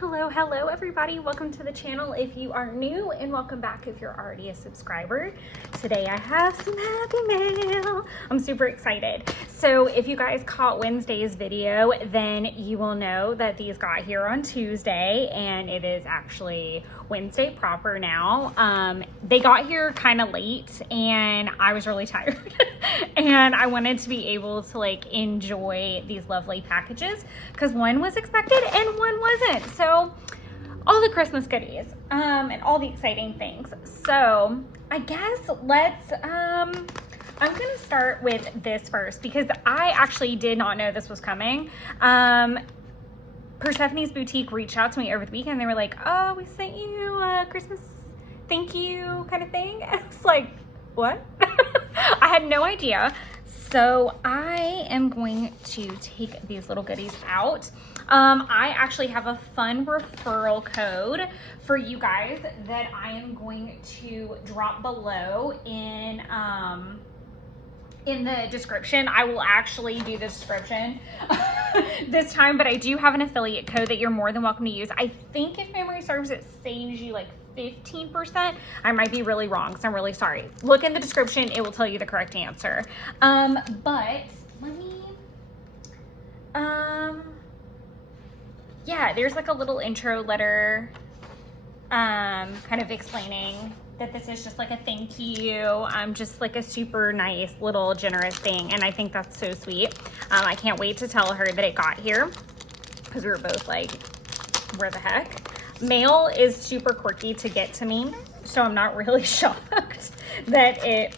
Hello everybody, welcome to the channel if you are new, and welcome back if you're already a subscriber. Today I have some happy mail. I'm super excited. So if you guys caught Wednesday's video, then you will know that these got here on Tuesday, and it is actually Wednesday proper now. They got here kind of late and I was really tired and I wanted to be able to enjoy these lovely packages because one was expected and one wasn't. So all the Christmas goodies and all the exciting things. So I guess let's I'm gonna start with this first because I actually did not know this was coming. Persephone's Boutique reached out to me over the weekend. They were like, oh, we sent you a Christmas thank you kind of thing. I was like, what? I had no idea. So I am going to take these little goodies out. I actually have a fun referral code for you guys that I am going to drop below in the description. I will actually do the description this time, but I do have an affiliate code that you're more than welcome to use. I think if memory serves, it saves you 15%. I might be really wrong, so I'm really sorry. Look in the description, it will tell you the correct answer. But let me, yeah, there's a little intro letter, kind of explaining that this is just a thank you, just a super nice little generous thing, and I think that's so sweet. I can't wait to tell her that it got here because we were both like, where the heck? Mail is super quirky to get to me, so I'm not really shocked that it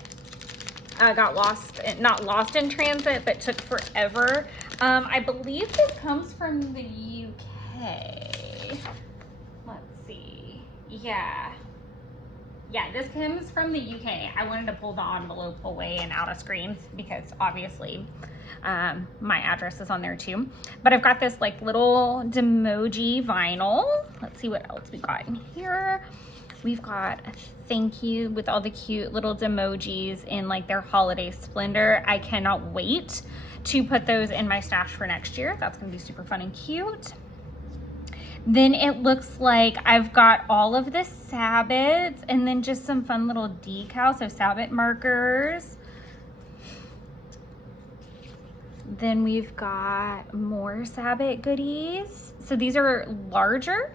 got lost, not lost in transit, but took forever. I believe this comes from the UK. Let's see. Yeah, this comes from the UK. I wanted to pull the envelope away and out of screen because obviously my address is on there too. But I've got this little Demoji vinyl. Let's see what else we got in here. We've got a thank you with all the cute little Demojis in their holiday splendor. I cannot wait to put those in my stash for next year. That's gonna be super fun and cute. Then it looks like I've got all of the Sabbats and then just some fun little decals, so Sabbat markers. Then we've got more Sabbat goodies. So these are larger.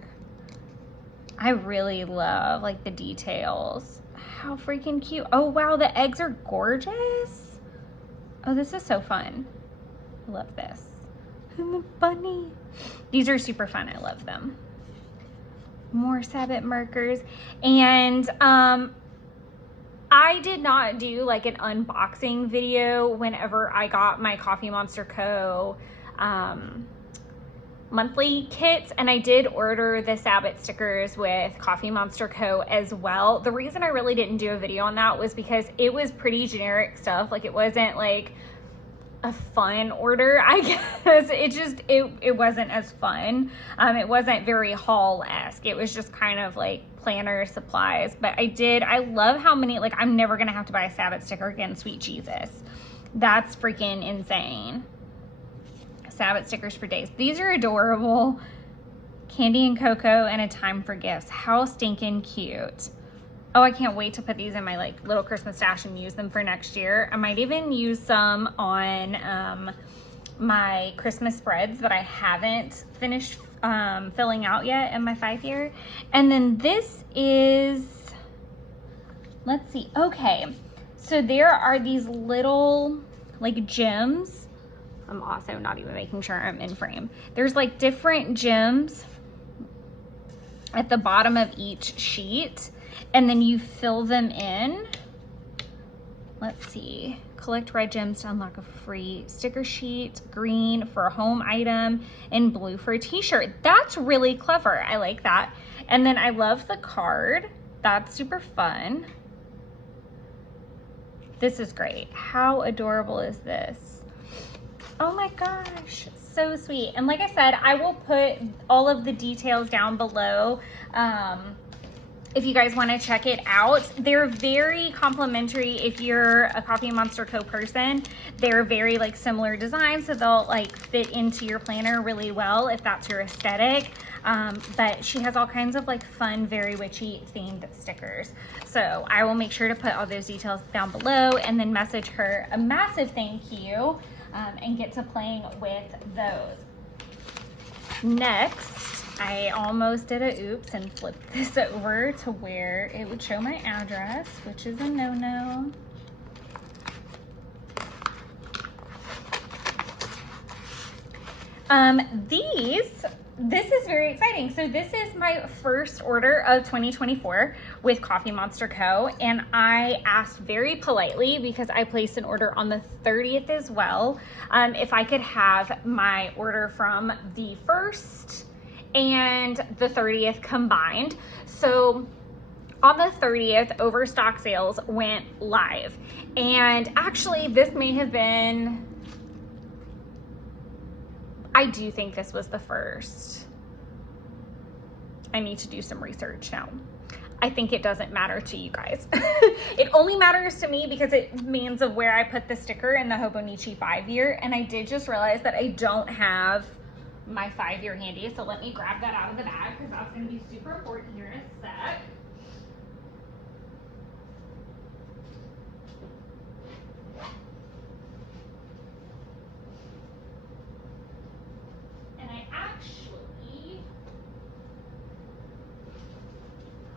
I really love the details. How freaking cute. Oh wow, the eggs are gorgeous. Oh, this is so fun. I love this. And the bunny. These are super fun. I love them. More Sabbat markers. And I did not do an unboxing video whenever I got my Coffee Monsterz Co monthly kits, and I did order the Sabbat stickers with Coffee Monsterz Co as well. The reason I really didn't do a video on that was because it was pretty generic stuff. It wasn't a fun order, I guess. It wasn't as fun. It wasn't very haul-esque. It was just kind of planner supplies. But I love how many, I'm never gonna have to buy a Sabbat sticker again, sweet Jesus. That's freaking insane. Sabbat stickers for days. These are adorable. Candy and cocoa and a time for gifts. How stinking cute. Oh, I can't wait to put these in my little Christmas stash and use them for next year. I might even use some on my Christmas spreads that I haven't finished filling out yet in my 5-year. And then this is, let's see. Okay, so there are these little gems. I'm also not even making sure I'm in frame. There's different gems at the bottom of each sheet, and then you fill them in. Let's see. Collect red gems to unlock a free sticker sheet, green for a home item, and blue for a t-shirt. That's really clever. I like that. And then I love the card. That's super fun. This is great. How adorable is this? Oh my gosh, so sweet. And like I said, I will put all of the details down below if you guys want to check it out. They're very complimentary if you're a Coffee Monsterz Co person. They're very similar designs, so they'll fit into your planner really well if that's your aesthetic. But she has all kinds of like fun, very witchy themed stickers. So I will make sure to put all those details down below and then message her a massive thank you and get to playing with those. Next, I almost did a oops and flipped this over to where it would show my address, which is a no-no. This is very exciting. So this is my first order of 2024 with Coffee Monsterz Co. And I asked very politely, because I placed an order on the 30th as well, if I could have my order from the 1st and the 30th combined. So on the 30th, Overstock sales went live. And actually, this may have been, I do think this was the first. I need to do some research now. I think it doesn't matter to you guys. It only matters to me because it means of where I put the sticker in the Hobonichi 5-year. And I did just realize that I don't have my 5-year handy. So let me grab that out of the bag because that's going to be super important here in a sec.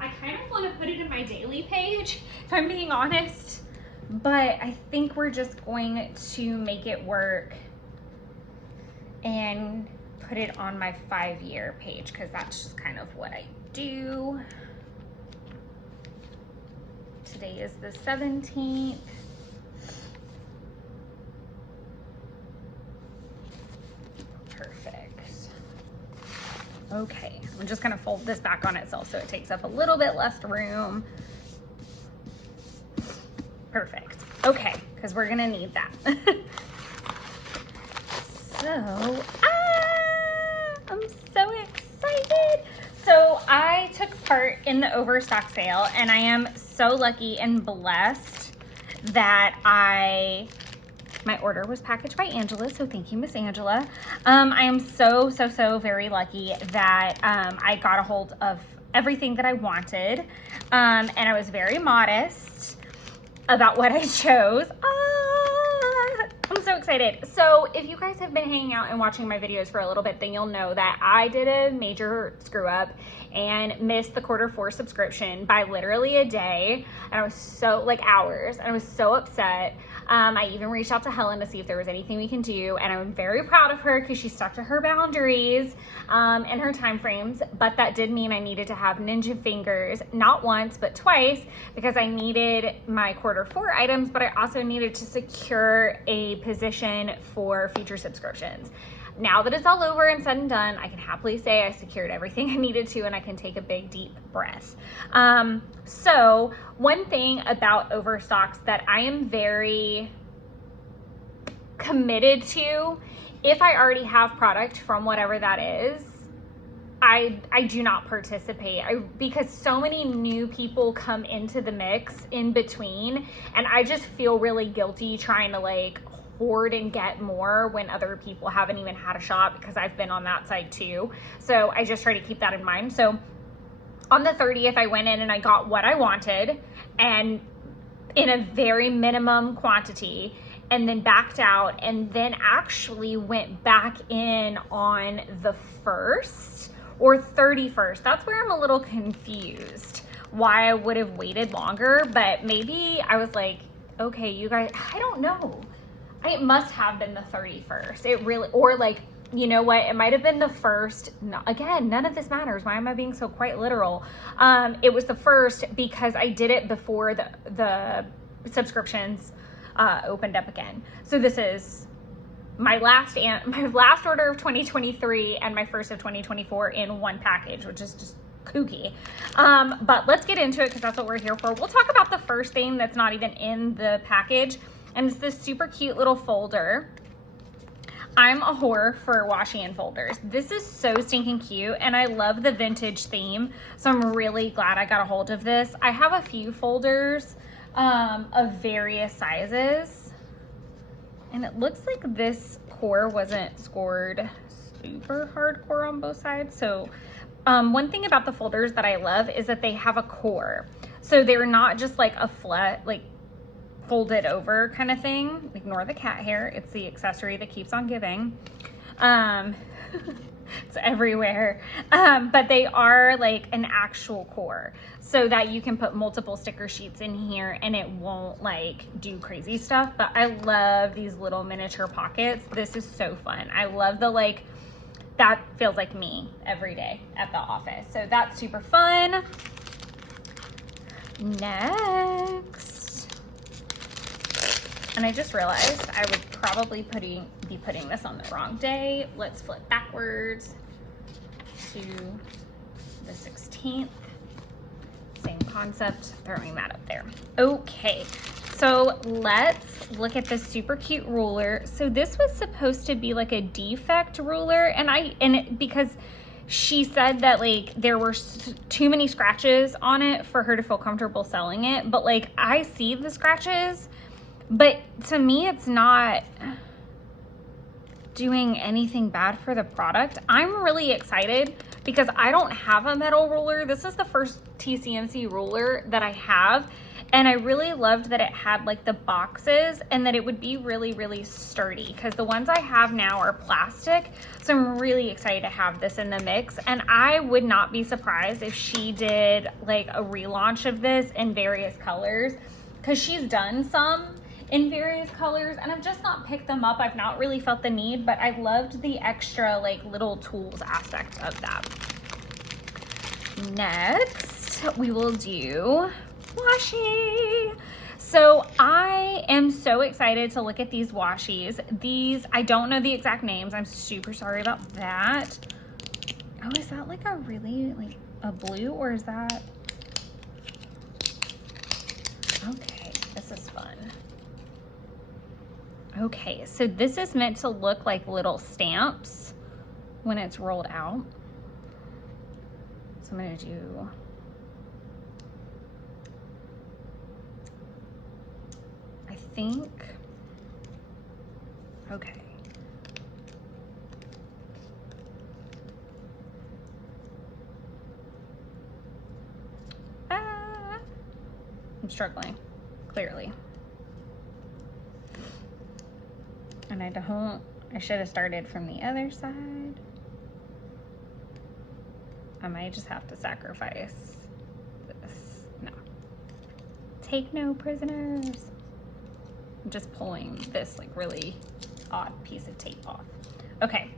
I kind of want to put it in my daily page, if I'm being honest, but I think we're just going to make it work and put it on my 5-year page because that's just kind of what I do. Today is the 17th. Perfect. Okay, I'm just gonna fold this back on itself so it takes up a little bit less room. Perfect. Okay, because we're gonna need that. So, I'm so excited. So I took part in the Overstock sale and I am so lucky and blessed that my order was packaged by Angela, so thank you, Miss Angela. I am so very lucky that I got a hold of everything that I wanted, and I was very modest about what I chose. I'm so excited. So if you guys have been hanging out and watching my videos for a little bit, then you'll know that I did a major screw up and missed the Q4 subscription by literally a day. And I was so, like, hours, and I was so upset. I even reached out to Helen to see if there was anything we can do, and I'm very proud of her because she stuck to her boundaries and her time frames. But that did mean I needed to have ninja fingers, not once but twice, because I needed my Q4 items, but I also needed to secure a position for future subscriptions. Now that it's all over and said and done, I can happily say I secured everything I needed to, and I can take a big deep breath. So one thing about Overstocks that I am very committed to, if I already have product from whatever that is, I do not participate because so many new people come into the mix in between, and I just feel really guilty trying to like hoard and get more when other people haven't even had a shot, because I've been on that side too. So I just try to keep that in mind. So on the 30th, I went in and I got what I wanted, and in a very minimum quantity, and then backed out, and then actually went back in on the 1st or 31st. That's where I'm a little confused why I would have waited longer, but maybe I was like, okay, you guys, I don't know. It must have been the 31st. It really, or like, you know what? It might have been the 1st. No, again, none of this matters. Why am I being so quite literal? It was the 1st because I did it before the subscriptions opened up again. So this is my last order of 2023 and my first of 2024 in one package, which is just kooky. But let's get into it because that's what we're here for. We'll talk about the first thing that's not even in the package, and it's this super cute little folder. I'm a whore for washi and folders. This is so stinking cute, and I love the vintage theme, so I'm really glad I got a hold of this. I have a few folders of various sizes, and it looks like this core wasn't scored super hardcore on both sides. So one thing about the folders that I love is that they have a core. So they're not just like a flat, like folded over kind of thing. Ignore the cat hair. It's the accessory that keeps on giving. It's everywhere. But they are like an actual core so that you can put multiple sticker sheets in here and it won't like do crazy stuff. But I love these little miniature pockets. This is so fun. I love the like, that feels like me every day at the office. So that's super fun. Next. And I just realized I would probably be putting this on the wrong day. Let's flip backwards to the 16th. Same concept, throwing that up there. Okay, so let's look at this super cute ruler. So this was supposed to be like a defect ruler, because she said that like there were too many scratches on it for her to feel comfortable selling it. But like I see the scratches, but to me it's not doing anything bad for the product. I'm really excited because I don't have a metal ruler. This is the first TCMC ruler that I have. And I really loved that it had like the boxes and that it would be really, really sturdy because the ones I have now are plastic. So I'm really excited to have this in the mix. And I would not be surprised if she did like a relaunch of this in various colors because she's done some in various colors and I've just not picked them up. I've not really felt the need, but I loved the extra like little tools aspect of that. Next, we will do washi. So I am so excited to look at these washies. These, I don't know the exact names. I'm super sorry about that. Oh, is that like a really, like a blue or is that? Okay, this is fun. Okay, so this is meant to look like little stamps when it's rolled out. So I'm gonna do okay. I'm struggling, clearly. And I should have started from the other side. I might just have to sacrifice this. No. Take no prisoners. I'm just pulling this like really odd piece of tape off. Okay,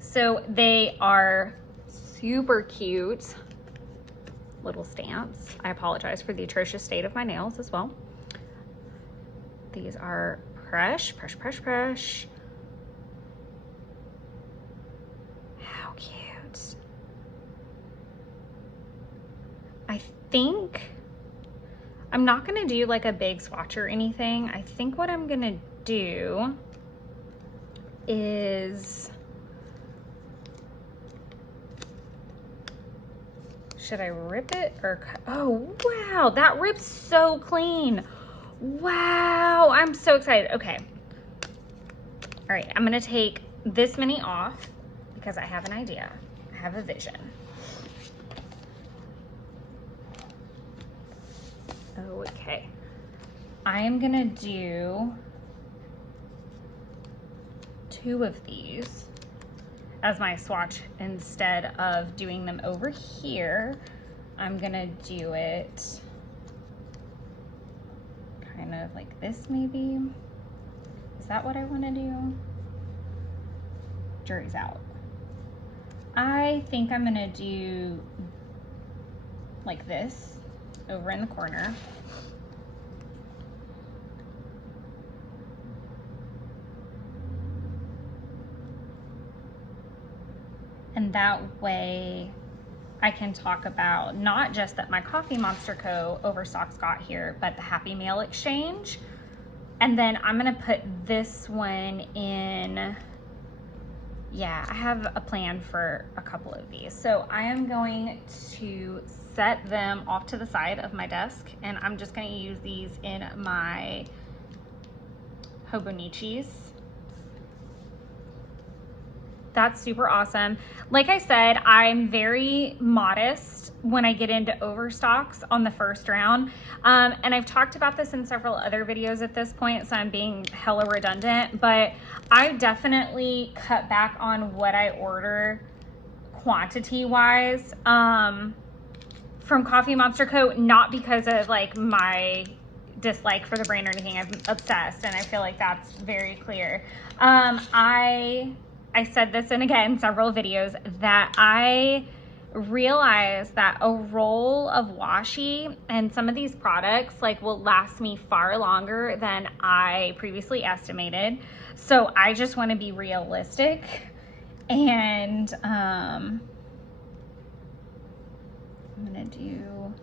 so they are super cute little stamps. I apologize for the atrocious state of my nails as well. These are Fresh. How cute. I think I'm not gonna do like a big swatch or anything. I think what I'm gonna do is, should I rip it or cut? Oh, wow, that rips so clean. Wow, I'm so excited. Okay. All right, I'm gonna take this many off because I have an idea. I have a vision. Okay. I am gonna do 2 of these as my swatch instead of doing them over here. I'm gonna do it kind of like this maybe. Is that what I want to do? Jury's out. I think I'm gonna do like this over in the corner. And that way I can talk about not just that my Coffee Monsterz Co overstocks got here, but the Happy Mail exchange. And then I'm gonna put this one in, yeah, I have a plan for a couple of these. So I am going to set them off to the side of my desk and I'm just gonna use these in my Hobonichis. That's super awesome. Like I said, I'm very modest when I get into overstocks on the first round. And I've talked about this in several other videos at this point, so I'm being hella redundant, but I definitely cut back on what I order quantity wise from Coffee Monsterz Co, not because of like my dislike for the brand or anything. I'm obsessed, and I feel like that's very clear. I said this in, again, several videos, that I realized that a roll of washi and some of these products like will last me far longer than I previously estimated. So I just want to be realistic, and I'm gonna do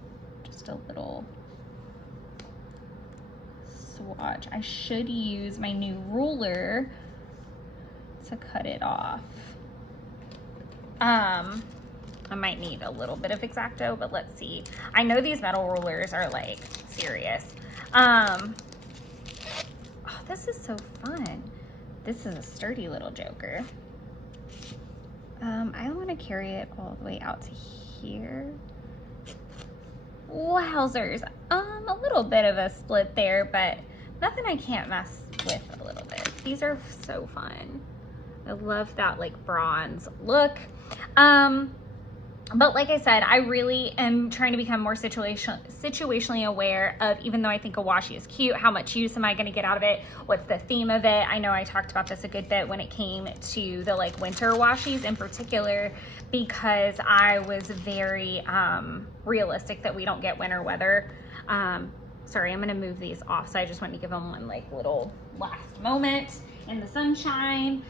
just a little swatch. I should use my new ruler to cut it off. I might need a little bit of X-Acto, but let's see. I know these metal rulers are like serious. Oh, this is so fun. This is a sturdy little joker. I want to carry it all the way out to here. Wowzers. A little bit of a split there, but nothing I can't mess with a little bit. These are so fun. I love that like bronze look. But like I said, I really am trying to become more situationally aware of, even though I think a washi is cute, how much use am I going to get out of it? What's the theme of it? I know I talked about this a good bit when it came to the like winter washis in particular, because I was very realistic that we don't get winter weather. Sorry, I'm going to move these off. So I just wanted to give them one like little last moment in the sunshine.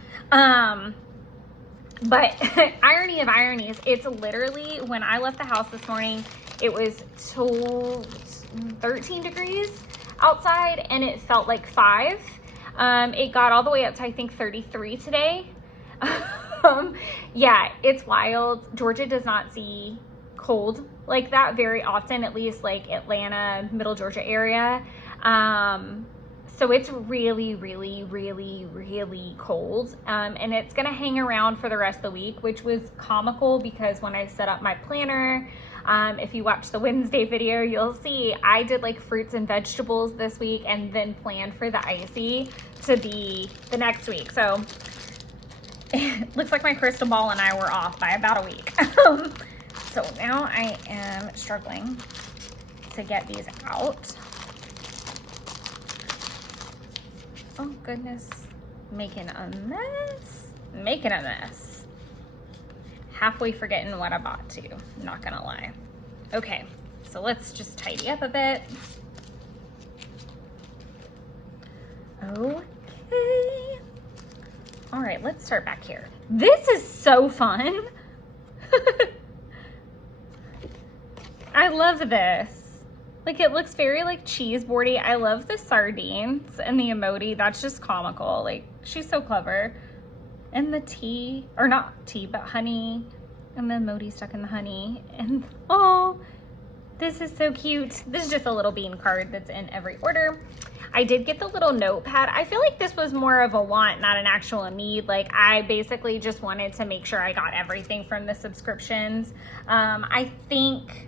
But irony of ironies, it's literally, when I left the house this morning, it was 13 degrees outside and it felt like 5. It got all the way up to, I think, 33 today. Yeah, it's wild. Georgia does not see cold like that very often, at least like Atlanta, middle Georgia area. So it's really, really, really, really cold. And it's gonna hang around for the rest of the week, which was comical because when I set up my planner, if you watch the Wednesday video, you'll see I did like fruits and vegetables this week and then planned for the icy to be the next week. So it looks like my crystal ball and I were off by about a week. So now I am struggling to get these out. Oh goodness, making a mess. Halfway forgetting what I bought too, not gonna lie. Okay, so let's just tidy up a bit. Okay. All right, let's start back here. This is so fun. I love this. Like, it looks very like cheese boardy. I love the sardines and the emoji. That's just comical. Like, she's so clever. And the tea, or not tea, but honey. And the emoji stuck in the honey. And oh, this is so cute. This is just a little bean card that's in every order. I did get the little notepad. I feel like this was more of a want, not an actual need. Like, I basically just wanted to make sure I got everything from the subscriptions. I think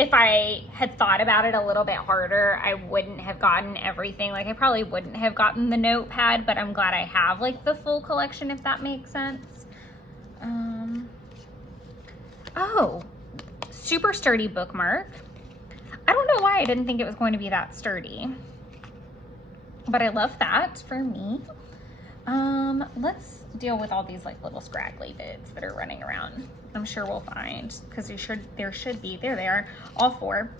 if I had thought about it a little bit harder, I wouldn't have gotten everything. Like, I probably wouldn't have gotten the notepad, but I'm glad I have like the full collection, if that makes sense. Oh, super sturdy bookmark. I don't know why I didn't think it was going to be that sturdy, but I love that for me. Let's deal with all these like little scraggly bits that are running around. I'm sure we'll find, because there should be, there they are, all 4.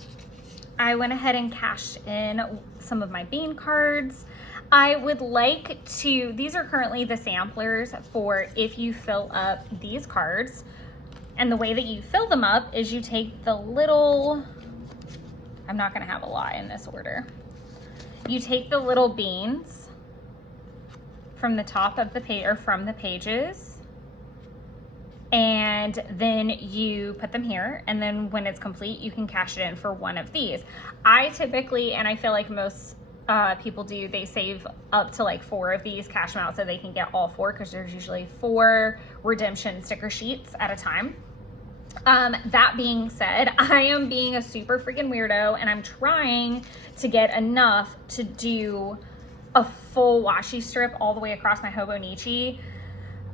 I went ahead and cashed in some of my bean cards. I would like to, these are currently the samplers for if you fill up these cards. And the way that you fill them up is you take the little, I'm not gonna have a lot in this order. You take the little beans from the top of the page, or from the pages, and then you put them here, and then when it's complete, you can cash it in for one of these. I typically, and I feel like most people do. They save up to like 4 of these, cash them out so they can get all 4, because there's usually 4 redemption sticker sheets at a time. That being said, I am being a super freaking weirdo, and I'm trying to get enough to do a full washi strip all the way across my Hobonichi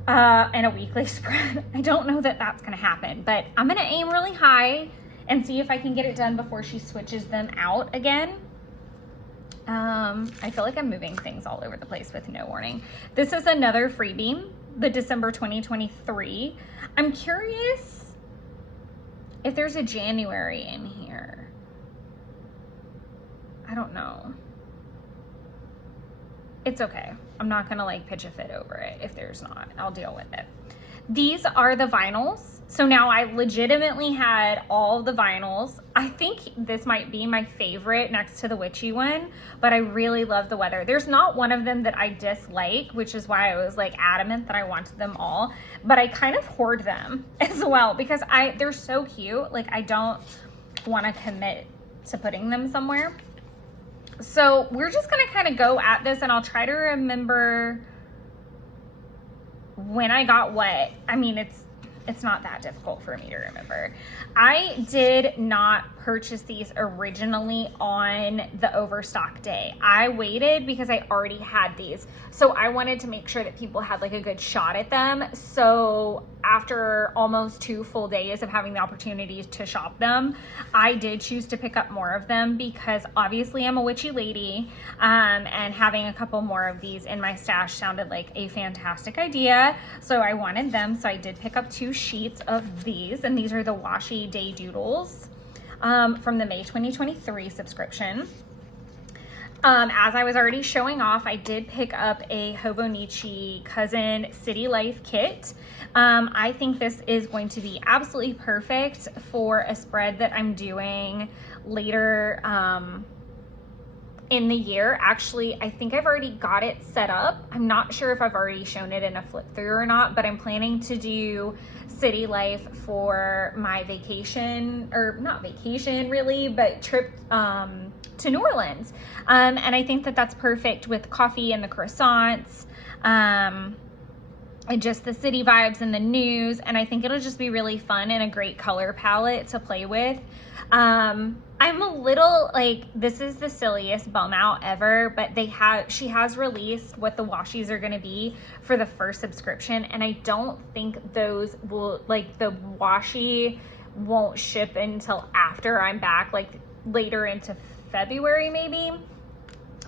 and a weekly spread. I don't know that that's gonna happen, but I'm gonna aim really high and see if I can get it done before she switches them out again. I feel like I'm moving things all over the place with no warning. This is another freebie, the December 2023. I'm curious if there's a January in here. I don't know. It's okay. I'm not gonna like pitch a fit over it if there's not. I'll deal with it. These are the vinyls. So now I legitimately had all the vinyls. I think this might be my favorite next to the witchy one, but I really love the weather. There's not one of them that I dislike, which is why I was like adamant that I wanted them all, but I kind of hoard them as well because they're so cute. Like I don't want to commit to putting them somewhere. So we're just gonna kind of go at this, and I'll try to remember when I got what. I mean, it's not that difficult for me to remember. I did not purchase these originally on the overstock day. I waited because I already had these. So I wanted to make sure that people had like a good shot at them. So after almost 2 full days of having the opportunity to shop them, I did choose to pick up more of them because obviously I'm a witchy lady, and having a couple more of these in my stash sounded like a fantastic idea. So I wanted them. So I did pick up 2 sheets of these, and these are the Washi Day Doodles from the May 2023 subscription. As I was already showing off, I did pick up a Hobonichi Cousin City Life kit. I think this is going to be absolutely perfect for a spread that I'm doing later in the year. Actually, I think I've already got it set up. I'm not sure if I've already shown it in a flip through or not, but I'm planning to do City Life for my vacation, or not vacation really, but trip to New Orleans. And I think that that's perfect with coffee and the croissants, and just the city vibes and the news. And I think it'll just be really fun and a great color palette to play with. I'm a little like, this is the silliest bum out ever, but she has released what the washies are going to be for the first subscription. And I don't think those will, like the washi won't ship until after I'm back, like later into February maybe.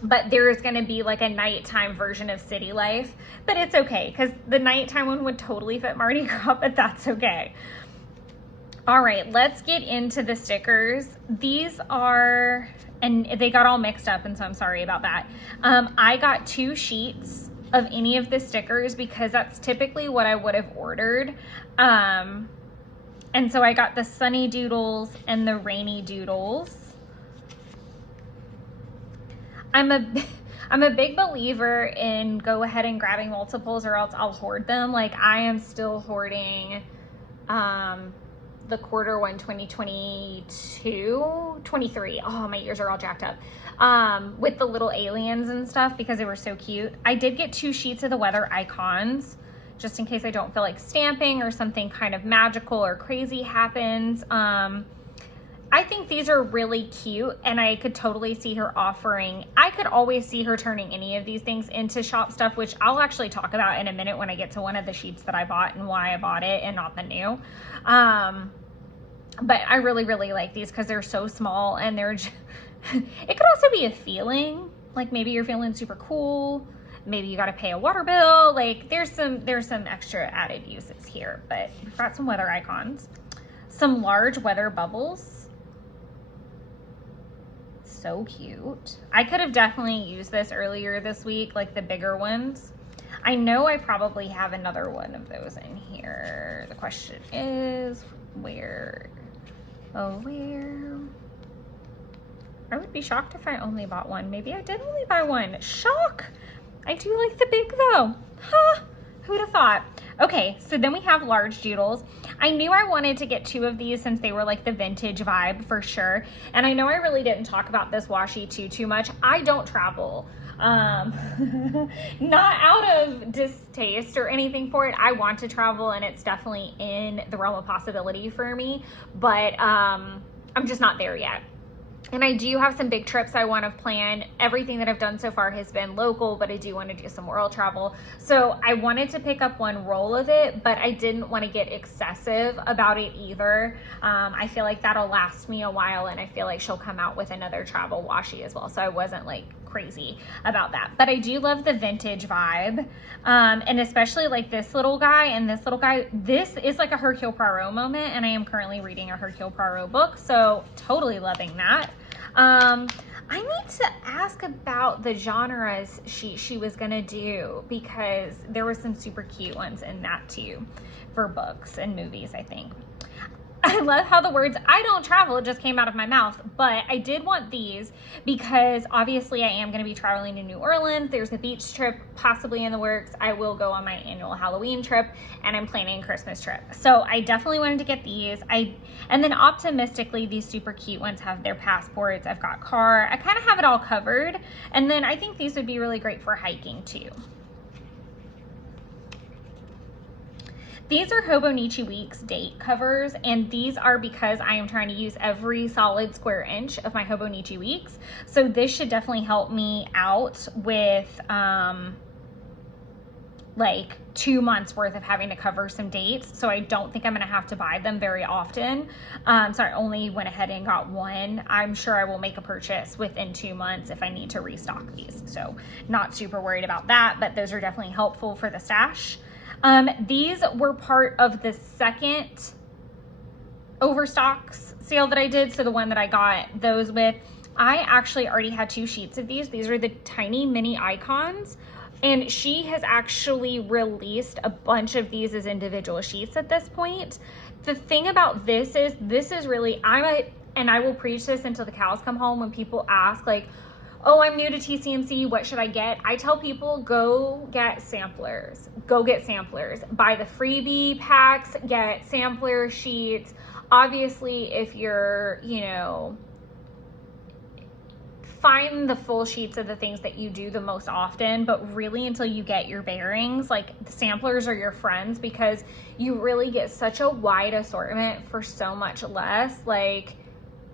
But there's going to be like a nighttime version of City Life, but it's okay because the nighttime one would totally fit Mardi Gras, but that's okay. All right, let's get into the stickers. These are, and they got all mixed up, and so I'm sorry about that. I got 2 sheets of any of the stickers because that's typically what I would have ordered. And so I got the sunny doodles and the rainy doodles. I'm a big believer in go ahead and grabbing multiples or else I'll hoard them. Like I am still hoarding the quarter one 2022, 23. Oh, my ears are all jacked up. With the little aliens and stuff because they were so cute. I did get 2 sheets of the weather icons just in case I don't feel like stamping or something kind of magical or crazy happens. I think these are really cute, and I could totally see her offering, I could always see her turning any of these things into shop stuff, which I'll actually talk about in a minute when I get to one of the sheets that I bought and why I bought it and not the new. But I really, really like these because they're so small, and they're just, it could also be a feeling, like maybe you're feeling super cool, maybe you got to pay a water bill, like there's some extra added uses here. But we've got some weather icons, some large weather bubbles. So cute. I could have definitely used this earlier this week, like the bigger ones. I know I probably have another one of those in here. The question is where? Oh, where? I would be shocked if I only bought one. Maybe I did only buy one. Shock! I do like the big though. Huh? Who'd have thought? Okay, so then we have large doodles. I knew I wanted to get 2 of these since they were like the vintage vibe for sure. And I know I really didn't talk about this washi too much. I don't travel. Not out of distaste or anything for it. I want to travel and it's definitely in the realm of possibility for me, but I'm just not there yet. And I do have some big trips I want to plan. Everything that I've done so far has been local, but I do want to do some world travel. So I wanted to pick up 1 roll of it, but I didn't want to get excessive about it either. I feel like that'll last me a while, and I feel like she'll come out with another travel washi as well. So I wasn't like crazy about that. But I do love the vintage vibe. And especially like this little guy and this little guy. This is like a Hercule Poirot moment, and I am currently reading a Hercule Poirot book, so totally loving that. I need to ask about the genres she was gonna do, because there were some super cute ones in that too for books and movies, I think. I love how the words "I don't travel" just came out of my mouth, but I did want these because obviously I am going to be traveling to New Orleans. There's a beach trip possibly in the works. I will go on my annual Halloween trip, and I'm planning a Christmas trip. So I definitely wanted to get these. And then optimistically, these super cute ones have their passports. I've got car. I kind of have it all covered. And then I think these would be really great for hiking too. These are Hobonichi Weeks date covers, and these are because I am trying to use every solid square inch of my Hobonichi Weeks. So this should definitely help me out with like 2 months worth of having to cover some dates. So I don't think I'm gonna have to buy them very often. So I only went ahead and got 1. I'm sure I will make a purchase within 2 months if I need to restock these. So not super worried about that, but those are definitely helpful for the stash. These were part of the second Overstocks sale that I did. So the one that I got those with, I actually already had 2 sheets of these. These are the tiny mini icons, and she has actually released a bunch of these as individual sheets at this point. The thing about this is really, and I will preach this until the cows come home when people ask like, oh, I'm new to TCMC, what should I get? I tell people, go get samplers. Go get samplers. Buy the freebie packs, get sampler sheets. Obviously, if you're, find the full sheets of the things that you do the most often, but really until you get your bearings, like the samplers are your friends, because you really get such a wide assortment for so much less.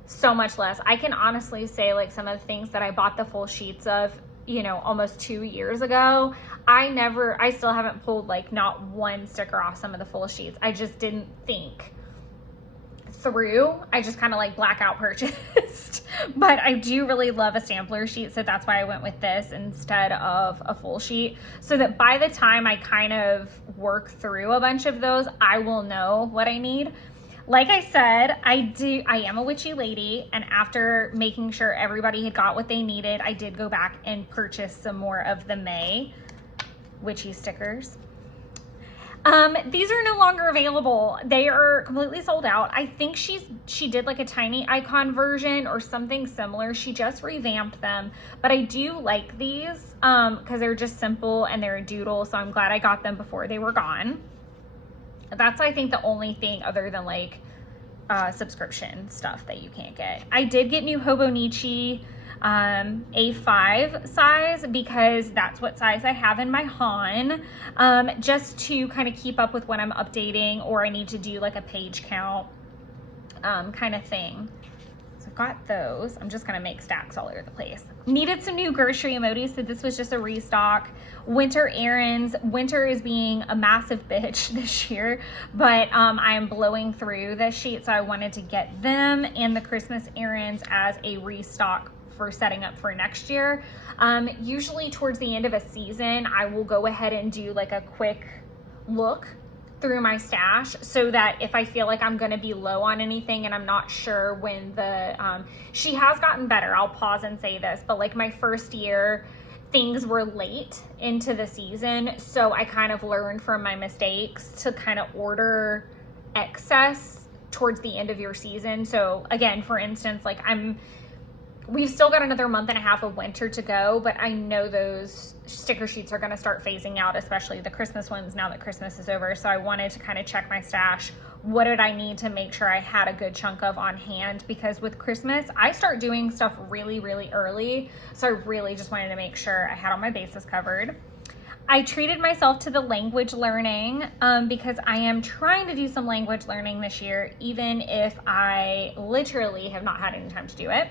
So much less. I can honestly say like some of the things that I bought the full sheets of, almost 2 years ago, I still haven't pulled like not 1 sticker off some of the full sheets. I just didn't think through. I just kind of like blackout purchased. But I do really love a sampler sheet, so that's why I went with this instead of a full sheet, so that by the time I kind of work through a bunch of those, I will know what I need. Like I said, I am a witchy lady, and after making sure everybody had got what they needed, I did go back and purchase some more of the May witchy stickers. These are no longer available. They are completely sold out. I think she did like a tiny icon version or something similar. She just revamped them, but I do like these because they're just simple and they're a doodle, so I'm glad I got them before they were gone. That's, I think, the only thing other than like subscription stuff that you can't get. I did get new Hobonichi A5 size because that's what size I have in my Han, just to kind of keep up with when I'm updating or I need to do like a page count kind of thing. So I've got those. I'm just gonna make stacks all over the place. Needed some new grocery emojis, so this was just a restock. Winter errands. Winter is being a massive bitch this year, but I am blowing through this sheet, so I wanted to get them and the Christmas errands as a restock for setting up for next year. Usually towards the end of a season, I will go ahead and do like a quick look through my stash, so that if I feel like I'm gonna be low on anything and I'm not sure when she has gotten better, I'll pause and say this, but like my first year, things were late into the season, so I kind of learned from my mistakes to kind of order excess towards the end of your season. So again, for instance, like I'm we've still got another month and a half of winter to go, but I know those sticker sheets are going to start phasing out, especially the Christmas ones now that Christmas is over. So I wanted to kind of check my stash. What did I need to make sure I had a good chunk of on hand? Because with Christmas, I start doing stuff really, really early. So I really just wanted to make sure I had all my bases covered. I treated myself to the language learning because I am trying to do some language learning this year, even if I literally have not had any time to do it.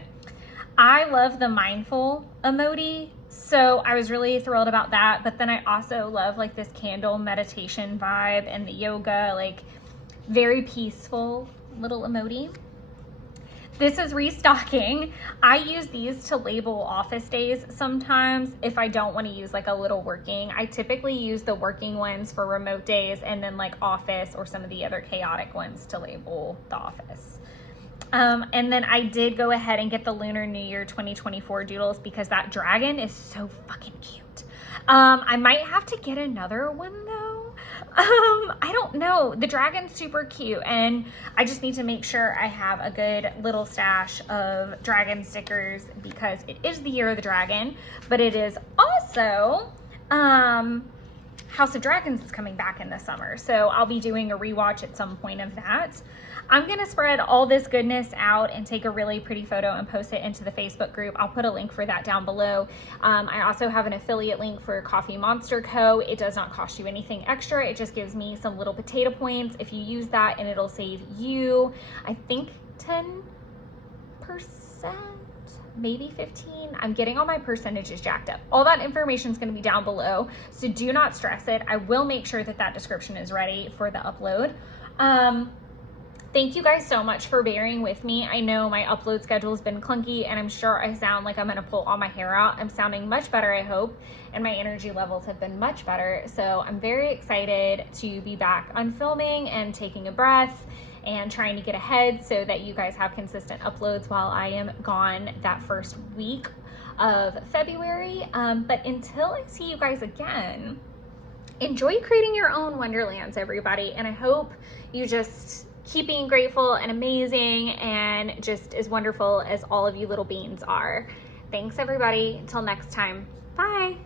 I love the mindful emoji, so I was really thrilled about that. But then I also love like this candle meditation vibe and the yoga, like very peaceful little emoji. This is restocking. I use these to label office days sometimes if I don't want to use like a little working. I typically use the working ones for remote days and then like office or some of the other chaotic ones to label the office. And then I did go ahead and get the Lunar New Year 2024 doodles because that dragon is so fucking cute. I might have to get another one though. I don't know. The dragon's super cute and I just need to make sure I have a good little stash of dragon stickers because it is the year of the dragon, but it is also, House of Dragons is coming back in the summer. So I'll be doing a rewatch at some point of that. I'm going to spread all this goodness out and take a really pretty photo and post it into the Facebook group. I'll put a link for that down below. I also have an affiliate link for Coffee Monsterz Co. It does not cost you anything extra. It just gives me some little potato points if you use that, and it'll save you, I think, 10%, maybe 15. I'm getting all my percentages jacked up. All that information is going to be down below, so do not stress it. I will make sure that that description is ready for the upload. Thank you guys so much for bearing with me. I know my upload schedule has been clunky and I'm sure I sound like I'm gonna pull all my hair out. I'm sounding much better, I hope, and my energy levels have been much better. So I'm very excited to be back on filming and taking a breath and trying to get ahead so that you guys have consistent uploads while I am gone that first week of February. But until I see you guys again, enjoy creating your own wonderlands, everybody. And I hope you just keep being grateful and amazing and just as wonderful as all of you little beings are. Thanks, everybody. Until next time. Bye.